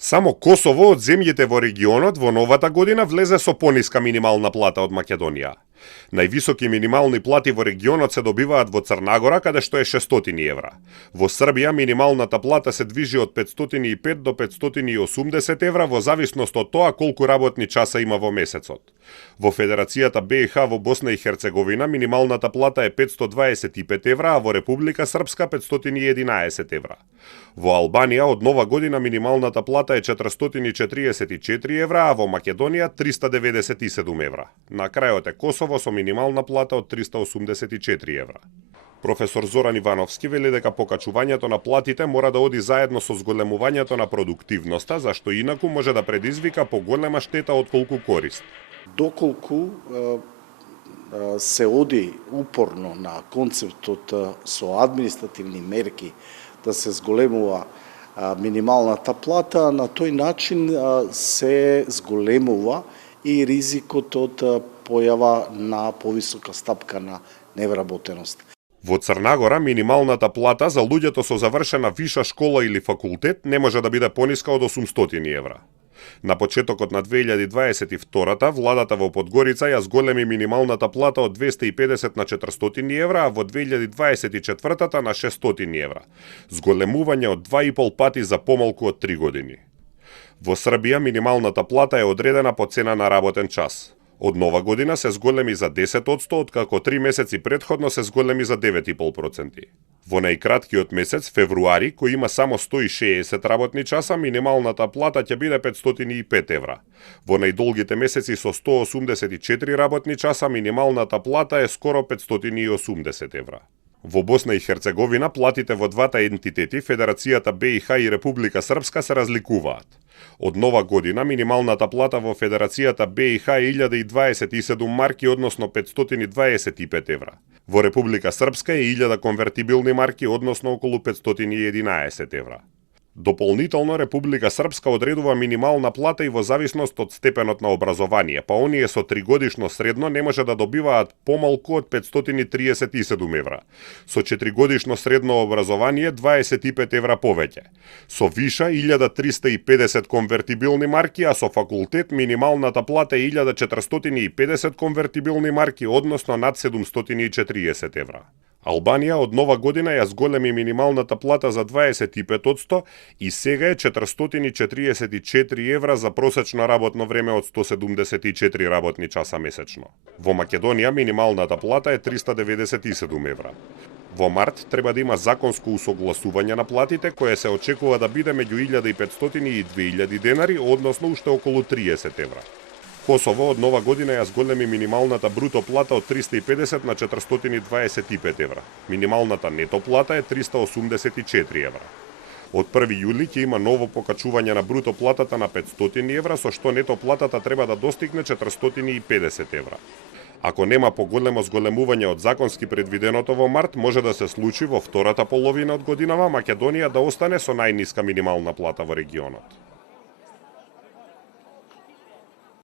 Само Косово од земјите во регионот во новата година влезе со пониска минимална плата од Македонија. Највисоки минимални плати во регионот се добиваат во Црнагора, каде што е 600 евра. Во Србија минималната плата се движи од 505 до 580 евра во зависност од тоа колку работни часа има во месецот. Во Федерацијата БиХ во Босна и Херцеговина минималната плата е 525 евра, а во Република Српска 511 евра. Во Албанија од нова година минималната плата е 444 евра, а во Македонија 397 евра. На крајот е Косово со минимална плата од 384 евра. Професор Зоран Ивановски вели дека покачувањето на платите мора да оди заедно со зголемувањето на продуктивноста, зашто инаку може да предизвика поголема штета отколку корист. Доколку се оди упорно на концептот со административни мерки да се зголемува минималната плата, на тој начин се зголемува и ризикот од појава на повисока стапка на невработеност. Во Црнагора минималната плата за луѓето со завршена виша школа или факултет не може да биде пониска од 800 евра. На почетокот на 2022-та, владата во Подгорица ја зголеми минималната плата од 250 на 400 евра, а во 2024-та на 600 евра. Зголемување од 2,5 пати за помалку од 3 години. Во Србија минималната плата е одредена по цена на работен час. Од нова година се зголеми за 10%, откако 3 месеци претходно се зголеми за 9,5%. Во најкраткиот месец, февруари, кој има само 160 работни часа, минималната плата ќе биде 505 евра. Во најдолгите месеци со 184 работни часа, минималната плата е скоро 580 евра. Во Босна и Херцеговина платите во двата ентитети, Федерацијата БиХ и Република Српска, се разликуваат. Од нова година минималната плата во Федерацијата БиХ е 1027 марки, односно 525 евра. Во Република Српска е 1000 конвертибилни марки, односно околу 511 евра. Дополнително, Република Српска одредува минимална плата и во зависност од степенот на образование, па оние со 3-годишно средно не може да добиваат помалку од 537 евра. Со 4-годишно средно образование 25 евра повеќе. Со виша 1350 конвертибилни марки, а со факултет минималната плата е 1450 конвертибилни марки, односно над 740 евра. Албанија од нова година ја зголеми минималната плата за 25% и сега е 444 евра за просечно работно време од 174 работни часа месечно. Во Македонија минималната плата е 397 евра. Во март треба да има законско усогласување на платите, кое се очекува да биде меѓу 1500 и 2000 денари, односно уште околу 30 евра. Косово од нова година ја зголеми минималната бруто плата од 350 на 425 евра. Минималната нето плата е 384 евра. Од 1 јули ќе има ново покачување на бруто платата на 500 евра, со што нето платата треба да достигне 450 евра. Ако нема поголемо зголемување од законски предвиденото во март, може да се случи во втората половина од годинава Македонија да остане со најниска минимална плата во регионот.